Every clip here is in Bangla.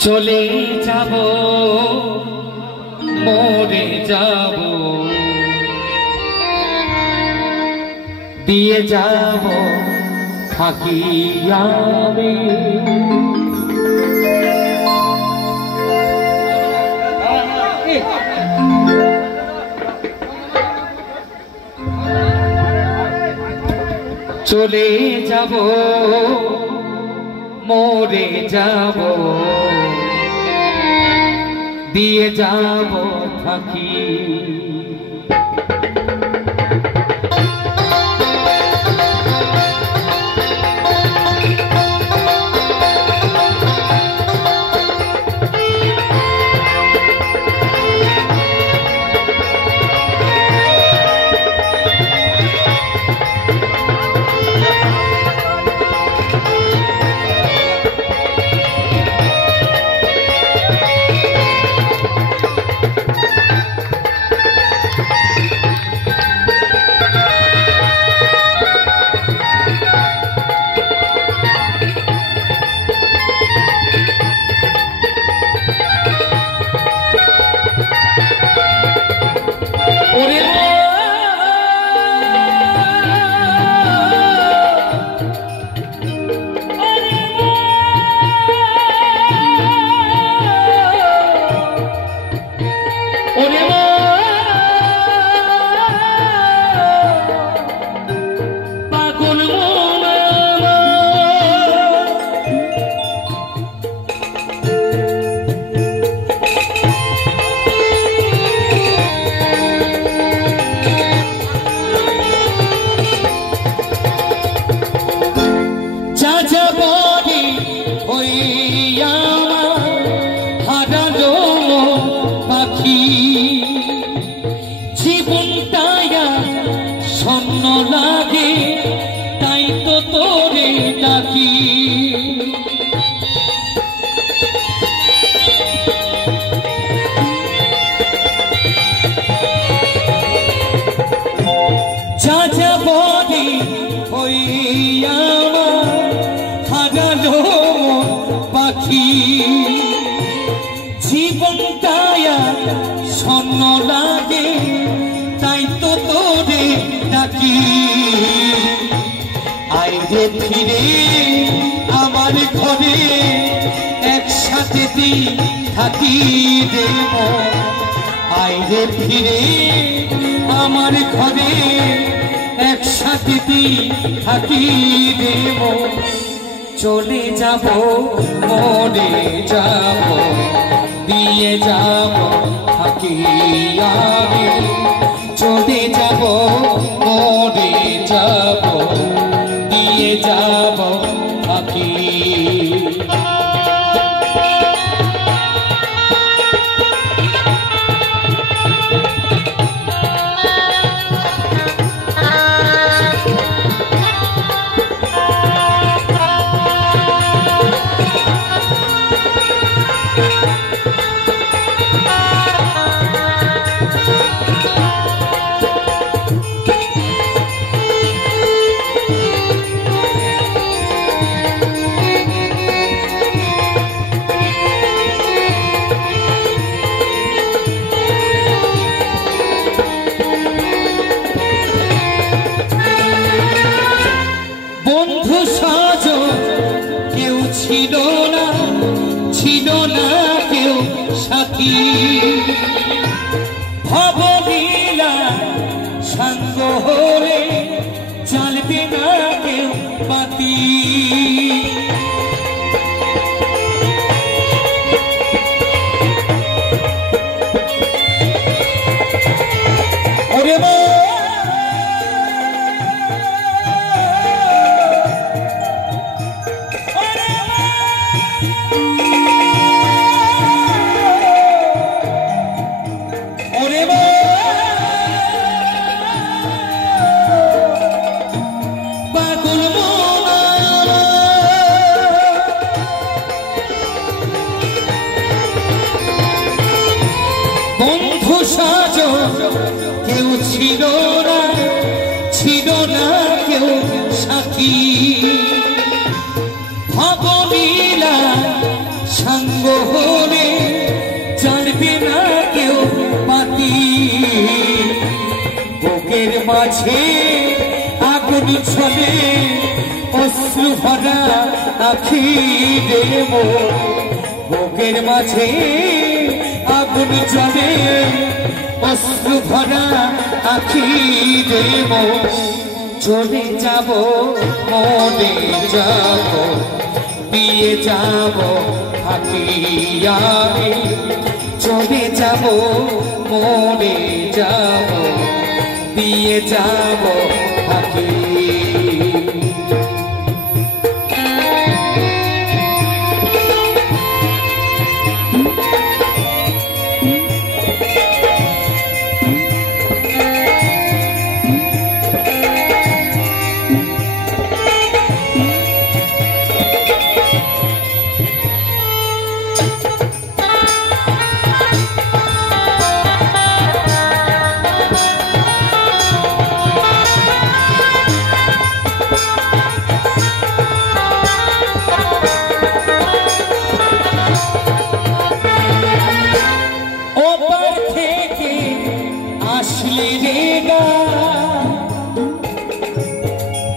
চলে যাব মরে যাব দিয়ে যাব থাকি আমি চলে যাব মরে যাব দিয়ে যাব থাকি স্বর্ণ লাগে তাই তো তোরে ডাকি যা যা বলি ওই আমার হারালো পাখি জীবনটায় স্বর্ণ লাগে তাই তো তোরে ডাকি আইরে ফিরে আমার ঘরে একসাথে দিন থাকি রে মন আইরে ফিরে আমার ঘরে একসাথে দিন থাকি রে মন চলে যাব মরে যাব দিয়ে যাব থাকি আমি চলে যাব মরে যাব দিয়ে যাব থাকি বন্ধু সাজন কেউ ছিল না কেউ সাথী ভবলীলা সঙ্গ হলে চলবে না কেউ পাতি ওরে বন্ধু সাজন কেউ ছিল না কেউ সাথী ভবলীলা সঙ্গ মাঝে আগুন ছলে অশ্রু ভরা আখি দেব বুকের মাঝে আগুন জ্বলে অশ্রু ভরা আখি দেব চলে যাব মনে যাব দিয়ে যাব থাকি আমি চলে যাব মনে যাব দিয়ে যাব থাকি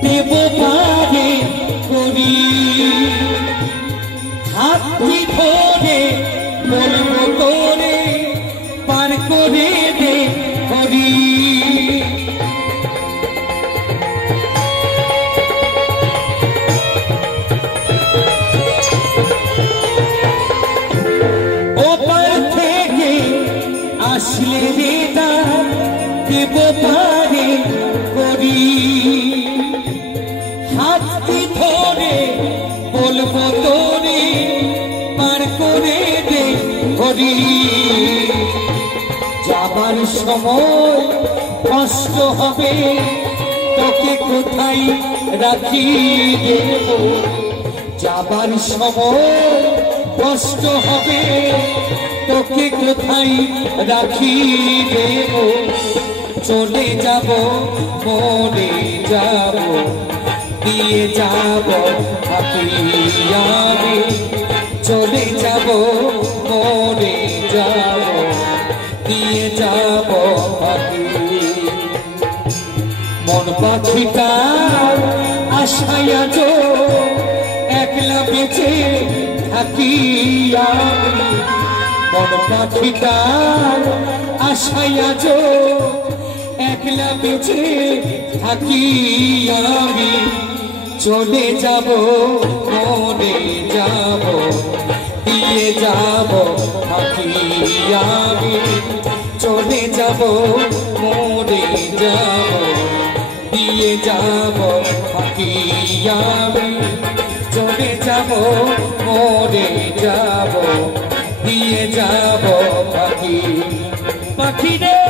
দেব পারে করি হাতটি ধরে বলবো করে পার করে দে করি ওপার থেকে আসলে রে দেব পারে করি হাতটি ধরে বলবো তোরে পার করে দে করি যাবার সময় কষ্ট হবে তোকে কোথায় রাখি দেব যাবার সময় কষ্ট হবে তোকে কোথায় রাখি দেব চলে যাব মরে যাব দিয়ে যাব থাকি আমি চলে যাব মরে যাব দিয়ে যাব থাকি মন পাখিটার আশায় আজ একলা বেঁচে থাকি আমি মন পাখিটার আশায় আজ একলা বেঁচে থাকি আমি চলে যাব মরে যাব দিয়ে যাব থাকি আমি চলে যাব মরে যাব দিয়ে যাব থাকি আমি চলে যাব মরে যাব দিয়ে যাব পাখি পাখি রে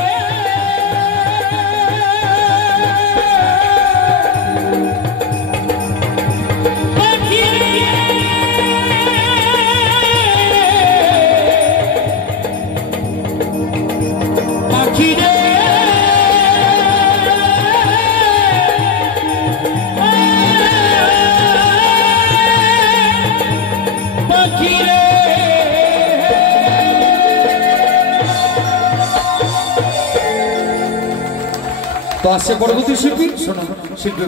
तो आसे पड़ोती शिल्पी शिल्पी